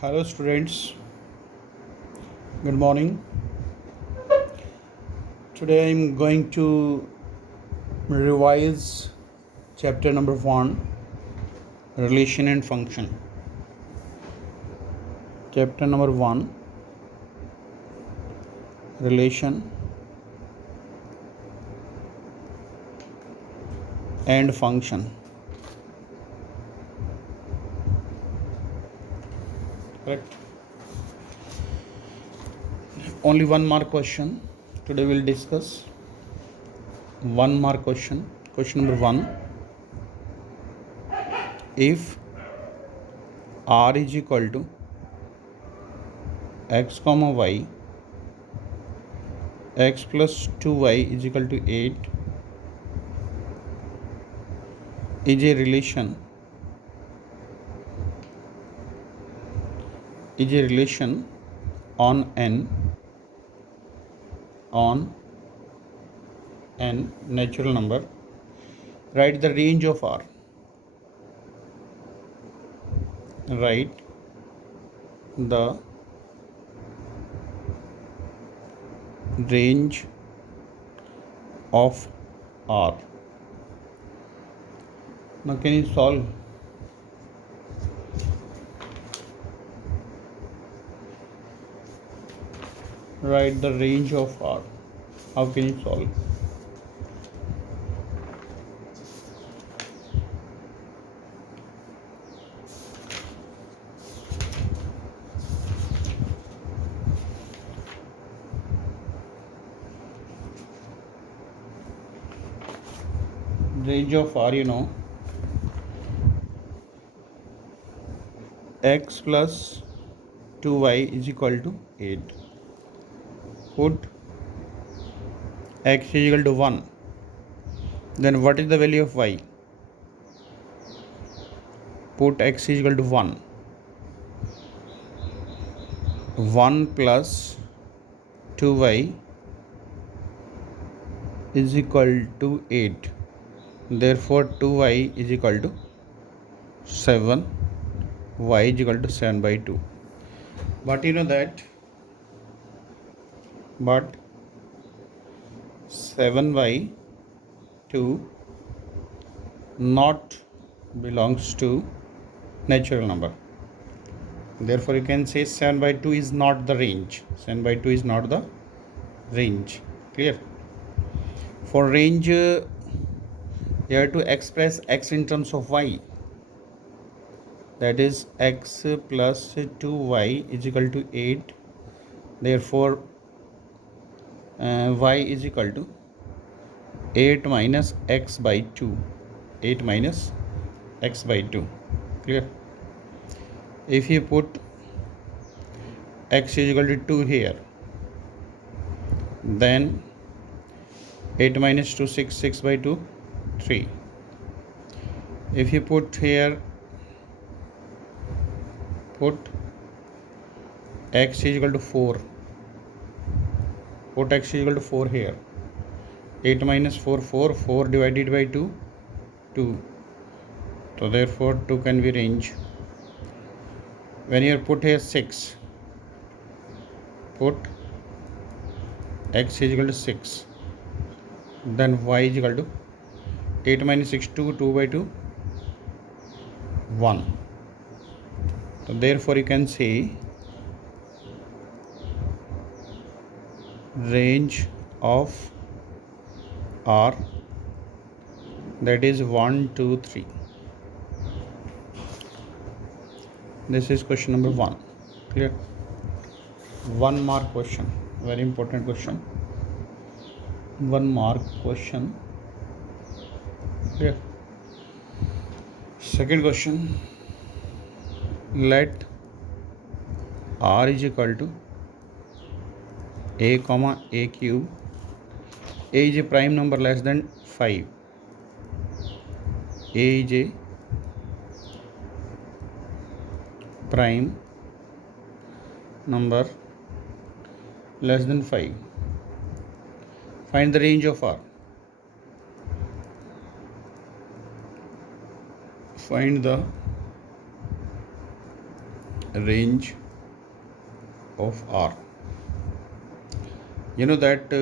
Hello students, good morning. Today I am going to revise chapter number 1, relation and function. Chapter number 1, relation and function. Correct? Only one mark question. Today we'll discuss one mark question. Question number 1. If r is equal to x comma y, x plus 2y is equal to 8 is a relation on n natural number, write the range of r. Write the range of r. Now can you solve? Write the range of r. How can you solve? Range of r, x plus 2y is equal to 8. Put x is equal to 1. Then what is the value of y? Put x is equal to 1. 1 plus 2y is equal to 8. Therefore 2y is equal to 7. Y is equal to 7 by 2. But you know that 7 by 2 not belongs to natural number. Therefore you can say 7 by 2 is not the range. 7 by 2 is not the range. Clear? For range you have to express x in terms of y. That is x plus 2y is equal to 8. Therefore y is equal to 8 minus x by 2. 8 minus x by 2. Clear? If you put x is equal to 2 here, then 8 minus 2, 6 by 2, 3. If you put here, put x is equal to 4. Put x is equal to 4 here. 8 minus 4, 4 divided by 2, 2. So therefore 2 can be range. When you put here 6, put x is equal to 6. Then y is equal to 8 minus 6, 2 by 2, 1. So therefore you can say range of r, that is 1, 2, 3. This is question number 1. Clear? 1 mark question. Very important question. 1 mark question. Clear? Second question. Let r is equal to a comma a cube. A is a prime number less than 5. A is a prime number less than 5. Find the range of r. Find the range of R. You know that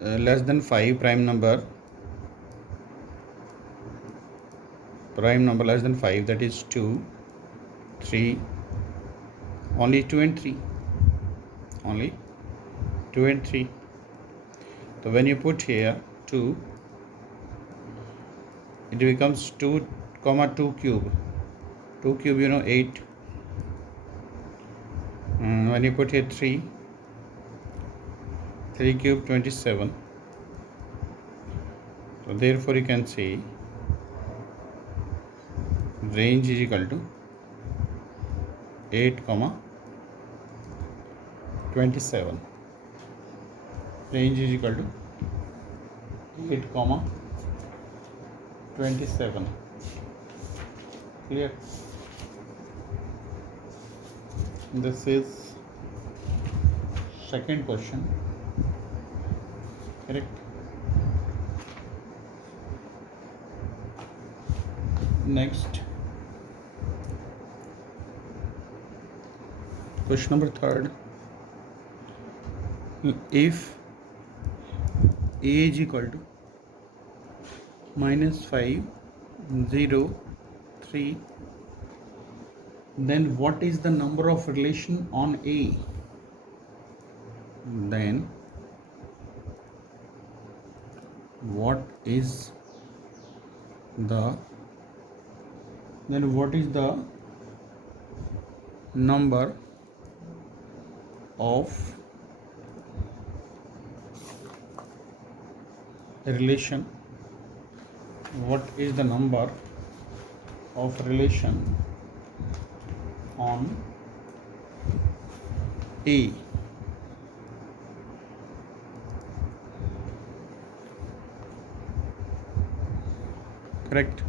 less than 5 prime number less than 5, that is 2, 3, only 2 and 3, only 2 and 3. So when you put here 2, it becomes 2 comma 2 cube. 2 cube, 8. When you put here 3 cube 27. So therefore you can say range is equal to 8 comma 27. Range is equal to 8 comma 27. Clear? This is second question. Correct? Next, question number third. If a is equal to -5, 0, 3, then what is the number of relation on A? Then what is the number of relation? What is the number of relation on A? Correct?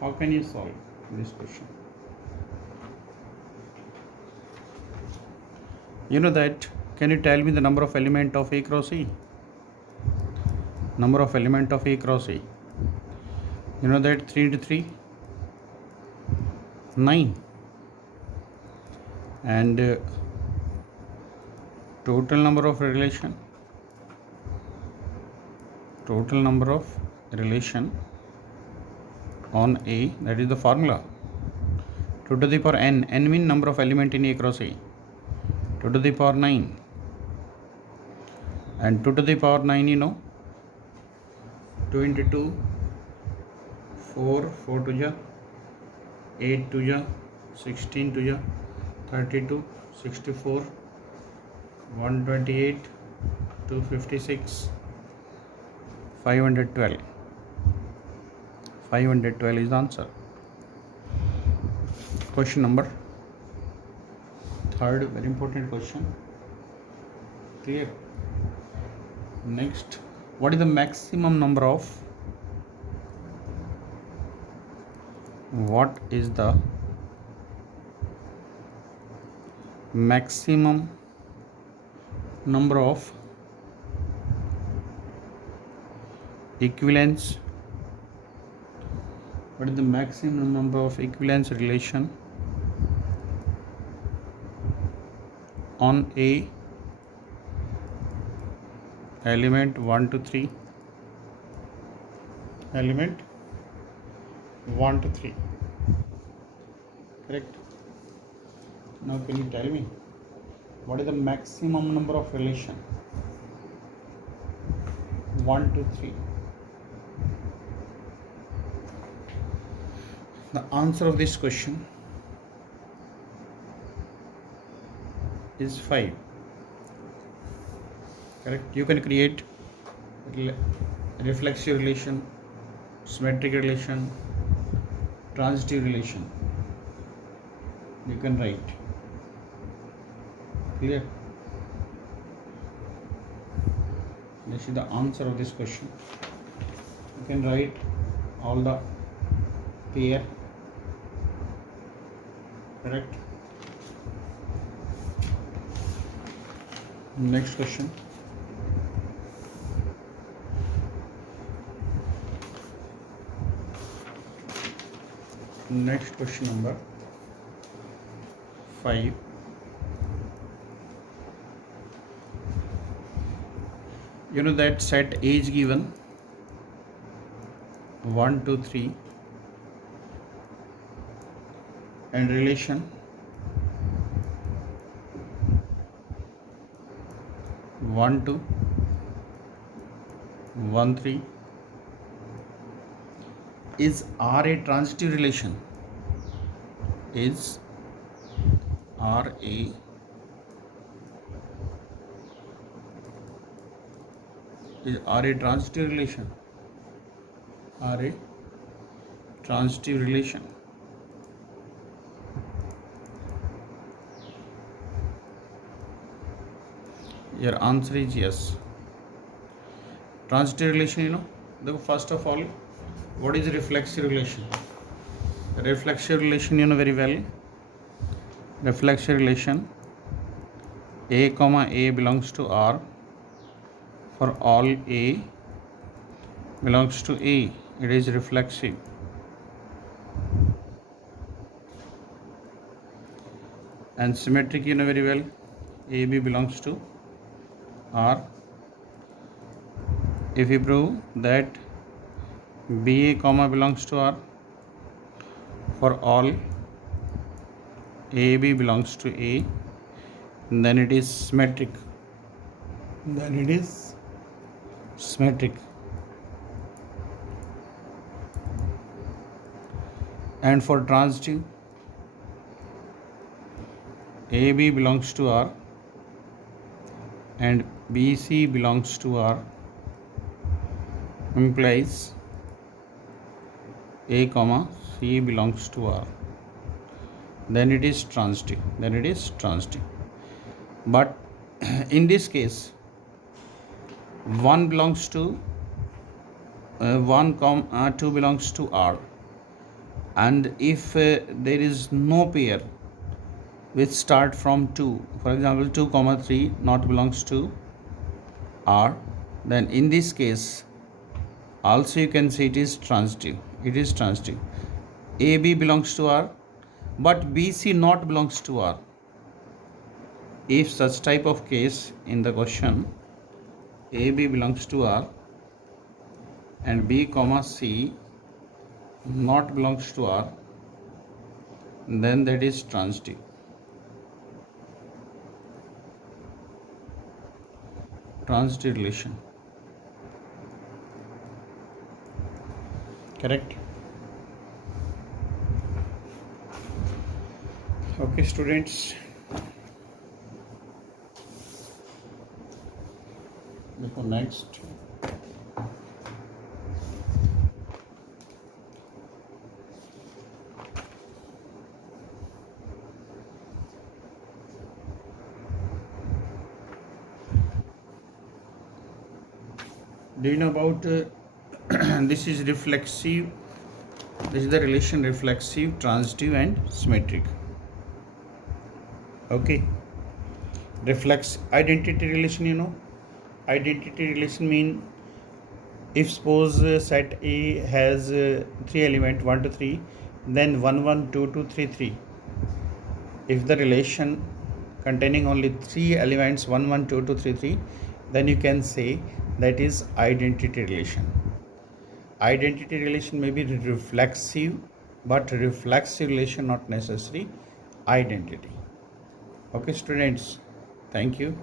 How can you solve this question? You know that, can you tell me the number of element of A cross E? Number of element of A cross E. You know that 3 into 3, 9. And total number of relation on A, that is the formula. 2 to the power n. N means number of element in A cross A. 2 to the power 9. And 2 to the power 9, 2 into 2, 4, 4 to ja, 8 to ja, 16 to ja, 32, 64, 128, 256, 512. 512 is the answer. Question number third, very important question. Clear? Next, what is the maximum number of equivalence? What is the maximum number of equivalence relation on A element 1 to 3? Element 1 to 3. Correct? Now can you tell me what is the maximum number of relation 1 to 3? The answer of this question is 5. Correct? You can create reflexive relation, symmetric relation, transitive relation. You can write. Clear? This is the answer of this question. You can write all the pair. Correct? Next question. Next question number 5. You know that set A is given 1 2 3 and relation 1 2 1 3 is R a transitive relation? Is R a transitive relation? R a transitive relation? Your answer is yes. Transitive relation, first of all, what is reflexive relation? Reflexive relation, very well. Reflexive relation, A comma A belongs to R for all A belongs to A. It is reflexive. And symmetric, very well. AB belongs to R. If we prove that BA comma belongs to R for all AB belongs to A, then it is symmetric. And for transitive, AB belongs to R and BC belongs to R implies A comma C belongs to R. Then it is transitive. But in this case, 1 belongs to 2 belongs to R, and if there is no pair which start from 2, for example 2 comma 3 not belongs to R, then in this case also you can say it is transitive. AB belongs to R but BC not belongs to R. If such type of case in the question, AB belongs to R and B comma C not belongs to R, then that is transitive. Transitive relation. Correct? Okay, students. Before next. Do you know about this is reflexive? This is the relation reflexive, transitive, and symmetric. Okay. Reflex identity relation, Identity relation mean if suppose set A has 3 element 1 to 3, then 1 1 2 2 3 3. If the relation containing only 3 elements 1 1 2 2 3 3, then you can say that is identity relation. Identity relation may be reflexive, but reflexive relation not necessary identity. Okay, students, thank you.